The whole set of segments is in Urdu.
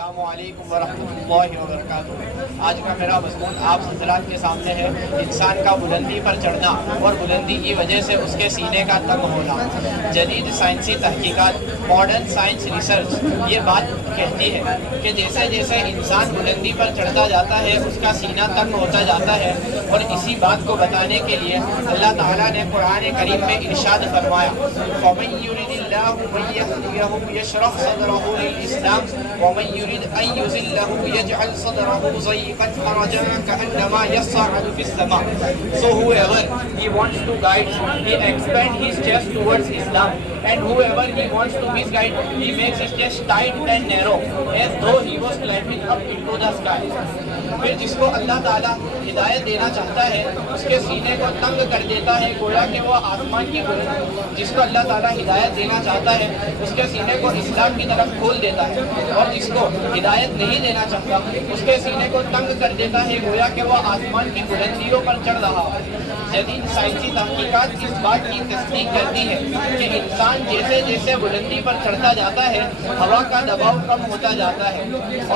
السلام علیکم ورحمۃ اللہ وبرکاتہ۔ آج کا میرا مضمون آپ حضرات کے سامنے ہے انسان کا بلندی پر چڑھنا اور بلندی کی وجہ سے اس کے سینے کا تنگ ہونا۔ جدید سائنسی تحقیقات، ماڈرن سائنس ریسرچ یہ بات کہتی ہے کہ جیسے جیسے انسان بلندی پر چڑھتا جاتا ہے اس کا سینہ تنگ ہوتا جاتا ہے، اور اسی بات کو بتانے کے لیے اللہ تعالیٰ نے قرآن کریم میں ارشاد فرمایا، فَمَن يُرِدِ اللَّهُ أَن يَهْدِيَهُ يَشْرَحْ صَدْرَهُ لِلْإِسْلَامِ وَمَن يُرِدْ أَن يُضِلَّهُ يَجْعَلْ صَدْرَهُ ضَيِّقًا حَرَجًا كَأَنَّمَا يَصَّعَّدُ فِي السَّمَاءِ. So whoever he wants to guide, he expands his chest towards Islam, and whoever he wants to misguide, he makes his chest tight and narrow as though he was climbing up into the sky. پھر جس کو اللہ تعالیٰ ہدایت دینا چاہتا ہے اس کے سینے کو تنگ کر دیتا ہے، گویا کہ وہ آسمان کی بلندی، جس کو اللہ تعالیٰ ہدایت دینا چاہتا ہے اس کے سینے کو اسلام کی طرف کھول دیتا ہے، اور جس کو ہدایت نہیں دینا چاہتا اس کے سینے کو تنگ کر دیتا ہے، گویا کہ وہ آسمان کی بلندیوں پر چڑھ رہا ہے۔ جدید سائنسی تحقیقات اس بات کی تصدیق کرتی ہے کہ انسان جیسے جیسے بلندی پر چڑھتا جاتا ہے ہوا کا دباؤ کم ہوتا جاتا ہے،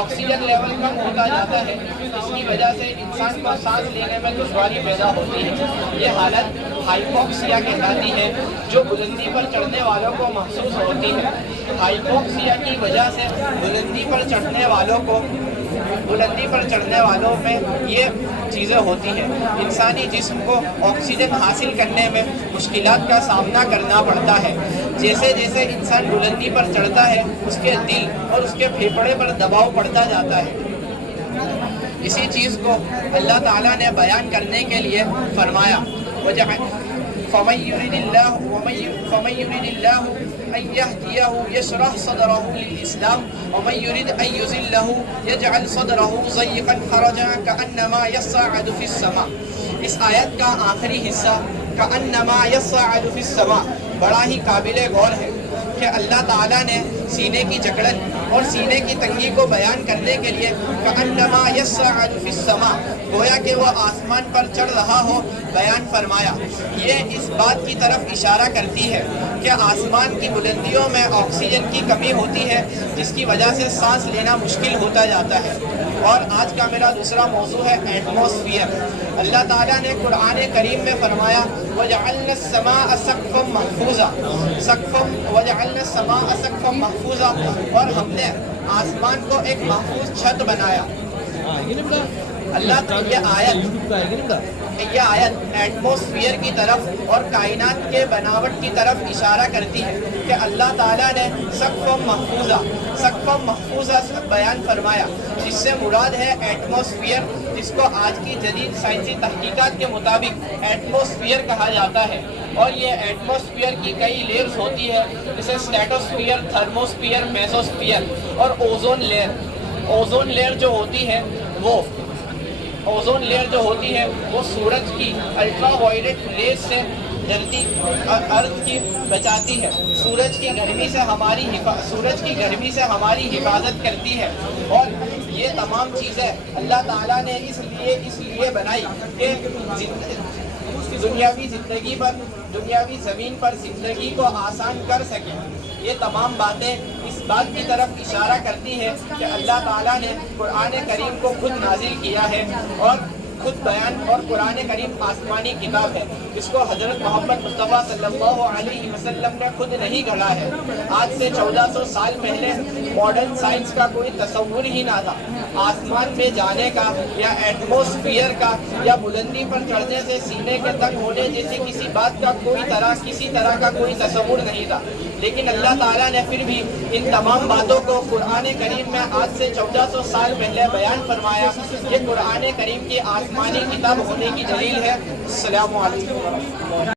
آکسیجن لیول کم ہوتا جاتا ہے، اس کی وجہ سے انسان کو سانس لینے میں دشواری پیدا ہوتی ہے۔ یہ حالت ہائپوکسیا کہلاتی ہے جو بلندی پر چڑھنے والوں کو محسوس ہوتی ہے۔ ہائپوکسیا کی وجہ سے بلندی پر چڑھنے والوں میں یہ چیزیں ہوتی ہیں، انسانی جسم کو آکسیجن حاصل کرنے میں مشکلات کا سامنا کرنا پڑتا ہے۔ جیسے جیسے انسان بلندی پر چڑھتا ہے اس کے دل اور اس کے پھیپھڑے پر دباؤ پڑتا جاتا ہے۔ اسی چیز کو اللہ تعالیٰ نے بیان کرنے کے لیے فرمایا، فَمَن يُرِدِ اللَّهُ أَن يَهْدِيَهُ يَشْرَحْ صَدْرَهُ لِلْإِسْلَامِ وَمَن يُرِدْ أَن يُضِلَّهُ يَجْعَلْ صَدْرَهُ ضَيِّقًا حَرَجًا كَأَنَّمَا يَصَّعَّدُ فِي السَّمَاءِ۔ اس آیت کا آخری حصہ كَأَنَّمَا يَصَّعَّدُ فِي السَّمَاءِ بڑا ہی قابل غور ہے کہ اللہ تعالیٰ نے سینے کی جکڑن اور سینے کی تنگی کو بیان کرنے کے لیے کأنما یصعد فی السماء، گویا کہ وہ آسمان پر چڑھ رہا ہو، بیان فرمایا۔ یہ اس بات کی طرف اشارہ کرتی ہے کہ آسمان کی بلندیوں میں آکسیجن کی کمی ہوتی ہے جس کی وجہ سے سانس لینا مشکل ہوتا جاتا ہے۔ اور آج کا میرا دوسرا موضوع ہے ایٹماسفیئر۔ اللہ تعالیٰ نے قرآن کریم میں فرمایا، وَجَعَلْنَا السَّمَاءَ سَقْفًا مَحْفُوظًا، اور ہم نے آسمان کو ایک محفوظ چھت بنایا۔ یہ آیت ایٹماسفیئر کی طرف اور کائنات کے بناوٹ کی طرف اشارہ کرتی ہے کہ اللہ تعالیٰ نے سقف محفوظہ بیان فرمایا، جس سے مراد ہے ایٹماسفیئر، جس کو آج کی جدید سائنسی تحقیقات کے مطابق ایٹماسفیئر کہا جاتا ہے۔ اور یہ ایٹماسفیئر کی کئی لیئرز ہوتی ہے، جیسے اسٹریٹوسفیئر، تھرموسفیئر، میزوسفیئر اور اوزون لیئر جو ہوتی ہے وہ سورج کی الٹرا وائلٹ ریز سے دھرتی ارض کی بچاتی ہے، سورج کی گرمی سے ہماری حفاظت کرتی ہے۔ اور یہ تمام چیزیں اللہ تعالیٰ نے اس لیے بنائی کہ دنیاوی زمین پر زندگی کو آسان کر سکے۔ یہ تمام باتیں اس بات کی طرف اشارہ کرتی ہے کہ اللہ تعالیٰ نے قرآن کریم کو خود نازل کیا ہے اور خود بیان، اور قرآن کریم آسمانی کتاب ہے، اس کو حضرت محمد مصطفیٰ صلی اللہ علیہ وسلم نے خود نہیں گھڑا ہے۔ آج سے 1400 سال پہلے ماڈرن سائنس کا کوئی تصور ہی نہ تھا، آسمان میں جانے کا یا ایٹماسفیئر کا یا بلندی پر چڑھنے سے سینے کے تنگ ہونے جیسی کسی طرح کا کوئی تصور نہیں تھا، لیکن اللہ تعالیٰ نے پھر بھی ان تمام باتوں کو قرآن کریم میں آج سے 1400 سال پہلے بیان فرمایا۔ یہ قرآن کریم کی آسمانی کتاب ہونے کی دلیل ہے۔ السلام علیکم۔